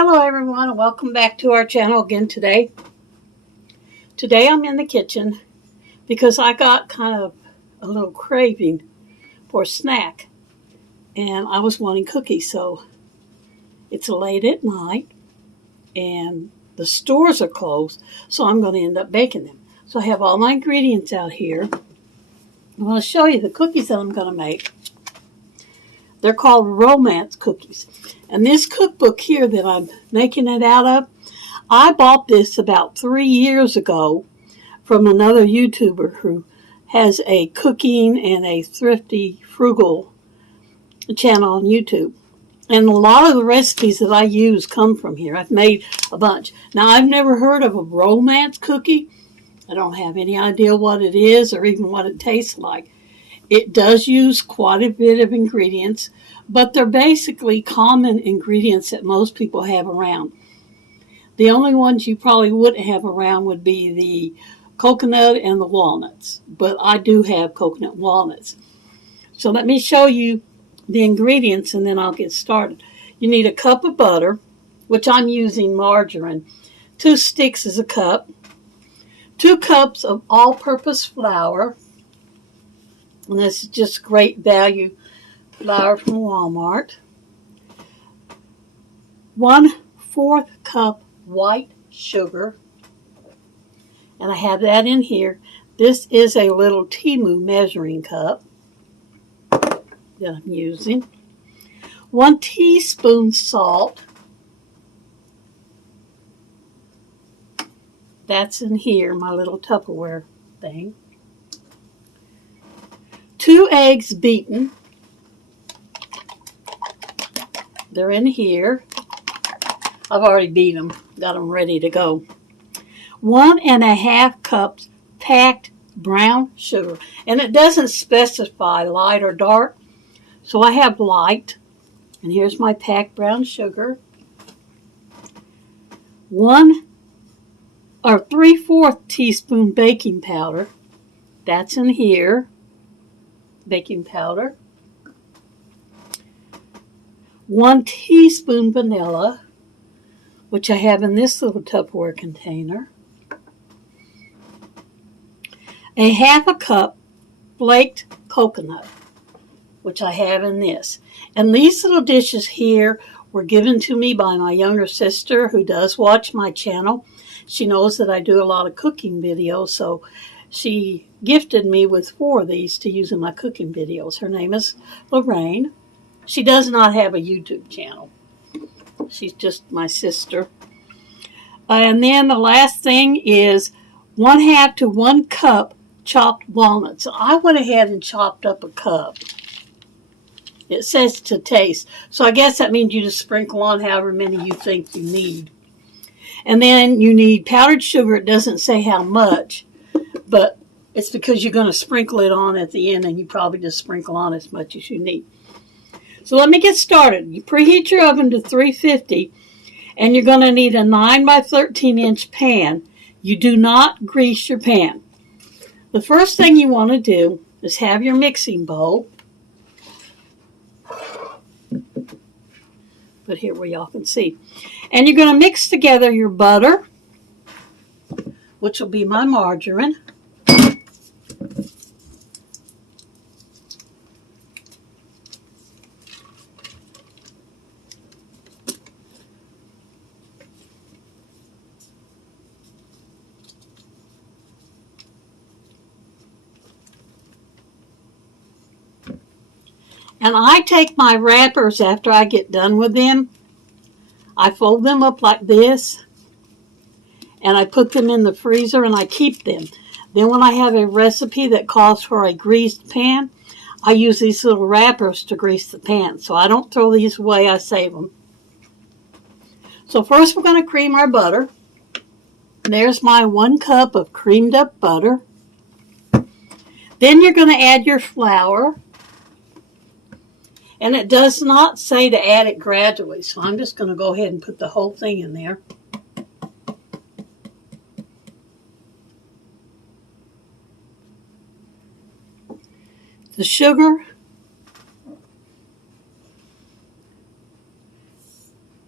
Hello everyone and welcome back to our channel again today. Today I'm in the kitchen because I got kind of a little craving for a snack and I was wanting cookies. So it's late at night and the stores are closed, so I'm going to end up baking them. So I have all my ingredients out here. I'm going to show you the cookies that I'm going to make. They're called romance cookies. And this cookbook here that I'm making it out of, I bought this about 3 years ago from another YouTuber who has a cooking and a thrifty, frugal channel on YouTube. And a lot of the recipes that I use come from here. I've made a bunch. Now, I've never heard of a romance cookie. I don't have any idea what it is or even what it tastes like. It does use quite a bit of ingredients, but they're basically common ingredients that most people have around. The only ones you probably wouldn't have around would be the coconut and the walnuts, but I do have coconut walnuts. So let me show you the ingredients and then I'll get started. You need a cup of butter, which I'm using margarine. 2 sticks is a cup. 2 cups of all-purpose flour. And this is just great value flour from Walmart. 1/4 cup white sugar. And I have that in here. This is a little Temu measuring cup that I'm using. 1 teaspoon salt. That's in here, my little Tupperware thing. 2 eggs beaten. They're in here. I've already beat them, got them ready to go. 1½ cups packed brown sugar. And it doesn't specify light or dark, so I have light. And here's my packed brown sugar. 3/4 teaspoon baking powder. That's in here. Baking powder. 1 teaspoon vanilla, which I have in this little Tupperware container. 1/2 cup flaked coconut, which I have in this. And these little dishes here were given to me by my younger sister who does watch my channel. She knows that I do a lot of cooking videos, so she gifted me with 4 of these to use in my cooking videos. Her name is Lorraine. She does not have a YouTube channel. She's just my sister. And then the last thing is 1/2 to 1 cup chopped walnuts. So I went ahead and chopped up a cup. It says to taste. So I guess that means you just sprinkle on however many you think you need. And then you need powdered sugar. It doesn't say how much, but it's because you're going to sprinkle it on at the end, and you probably just sprinkle on as much as you need. So let me get started. You preheat your oven to 350, and you're going to need a 9 by 13 inch pan. You do not grease your pan. The first thing you want to do is have your mixing bowl. Put here where y'all can see. And you're going to mix together your butter, which will be my margarine. And I take my wrappers after I get done with them. I fold them up like this. And I put them in the freezer and I keep them. Then when I have a recipe that calls for a greased pan, I use these little wrappers to grease the pan. So I don't throw these away, I save them. So first we're going to cream our butter. There's my 1 cup of creamed up butter. Then you're going to add your flour. And it does not say to add it gradually, so I'm just going to go ahead and put the whole thing in there. The sugar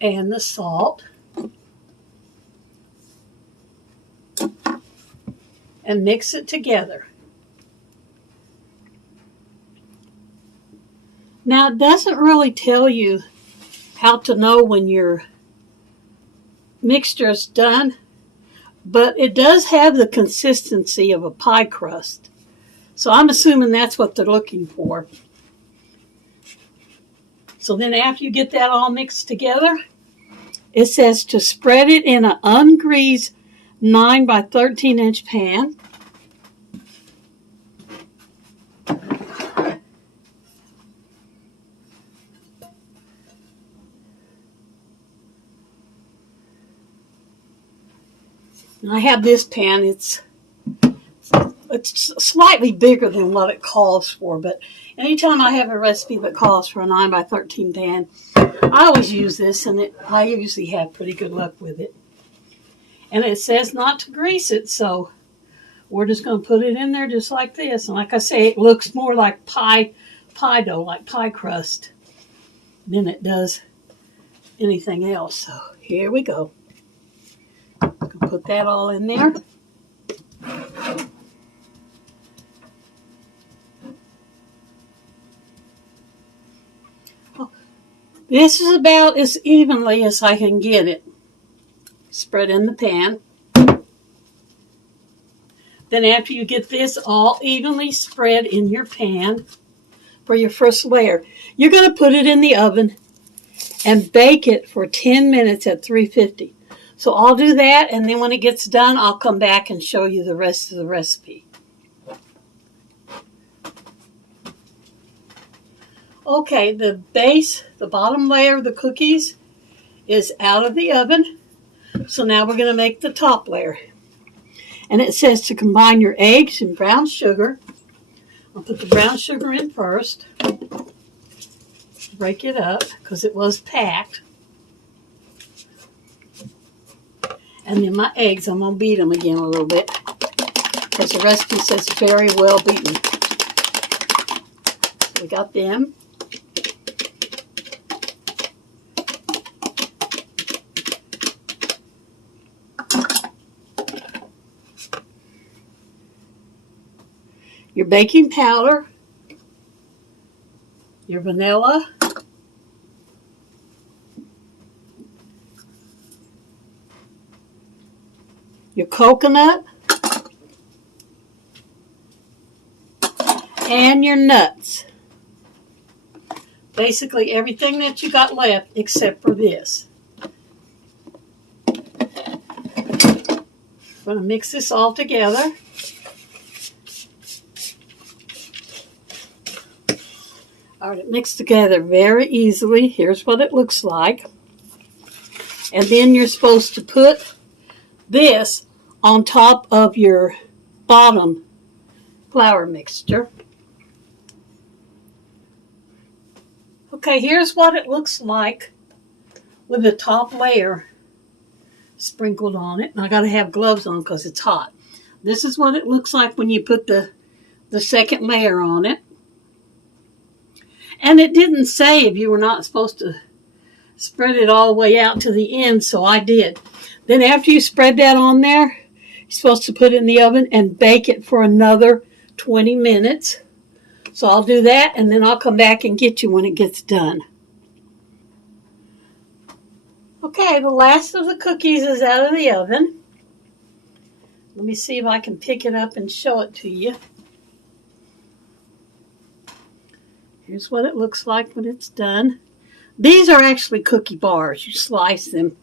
and the salt. And mix it together. Now, it doesn't really tell you how to know when your mixture is done, but it does have the consistency of a pie crust. So I'm assuming that's what they're looking for. So then after you get that all mixed together, it says to spread it in an ungreased 9 by 13 inch pan. I have this pan. It's slightly bigger than what it calls for, but anytime I have a recipe that calls for a 9 by 13 pan, I always use this, and I usually have pretty good luck with it. And it says not to grease it, so we're just going to put it in there just like this. And like I say, it looks more like pie dough, like pie crust, than it does anything else. So here we go. Put that all in there. This is about as evenly as I can get it. Spread in the pan. Then after you get this all evenly spread in your pan for your first layer, you're going to put it in the oven and bake it for 10 minutes at 350. So I'll do that, and then when it gets done, I'll come back and show you the rest of the recipe. Okay, the base, the bottom layer of the cookies is out of the oven. So now we're going to make the top layer. And it says to combine your eggs and brown sugar. I'll put the brown sugar in first. Break it up because it was packed. And then my eggs, I'm going to beat them again a little bit because the recipe says very well beaten. We got them. Your baking powder, your vanilla, your coconut, and your nuts. Basically everything that you got left except for this. I'm going to mix this all together. All right, it mixed together very easily. Here's what it looks like. And then you're supposed to put this on top of your bottom flour mixture. Okay, here's what it looks like with the top layer sprinkled on it. And I got to have gloves on because it's hot. This is what it looks like when you put the second layer on it. And it didn't say if you were not supposed to spread it all the way out to the end, so I did. Then after you spread that on there, you're supposed to put it in the oven and bake it for another 20 minutes. So I'll do that, and then I'll come back and get you when it gets done. Okay, the last of the cookies is out of the oven. Let me see if I can pick it up and show it to you. Here's what it looks like when it's done. These are actually cookie bars. You slice them.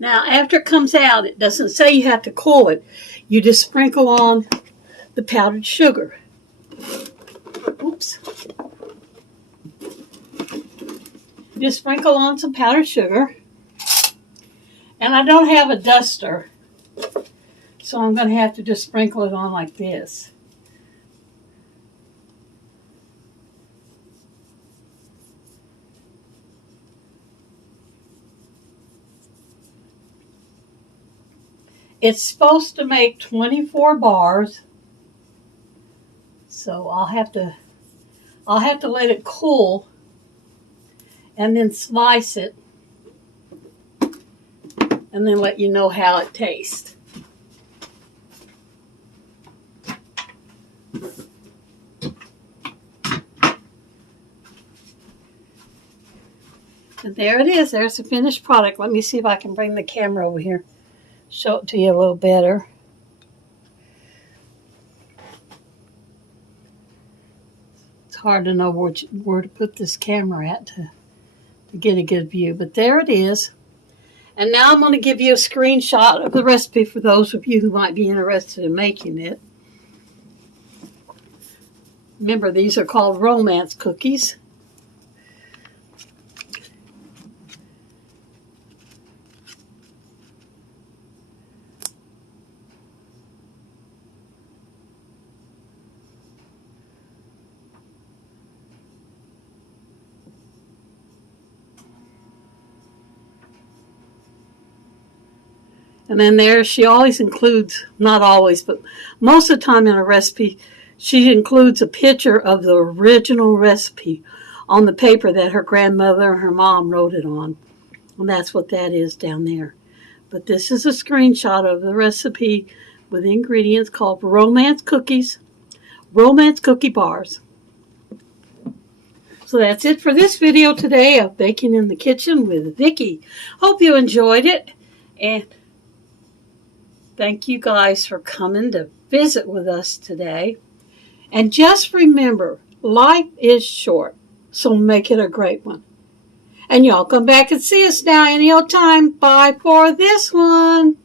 Now, after it comes out, it doesn't say you have to cool it. You just sprinkle on the powdered sugar. Oops. Just sprinkle on some powdered sugar. And I don't have a duster, so I'm going to have to just sprinkle it on like this. It's supposed to make 24 bars, so I'll have to let it cool and then slice it and then let you know how it tastes. And there it is. There's the finished product. Let me see if I can bring the camera over here. Show it to you a little better. It's hard to know where to put this camera at to get a good view. But there it is. And now I'm going to give you a screenshot of the recipe for those of you who might be interested in making it. Remember, these are called romance cookies. And then there, she always includes, not always, but most of the time in a recipe, she includes a picture of the original recipe on the paper that her grandmother and her mom wrote it on. And that's what that is down there. But this is a screenshot of the recipe with the ingredients called Romance Cookies, Romance Cookie Bars. So that's it for this video today of Baking in the Kitchen with Vicki. Hope you enjoyed it. And thank you guys for coming to visit with us today. And just remember, life is short, so make it a great one. And y'all come back and see us now any old time. Bye for this one.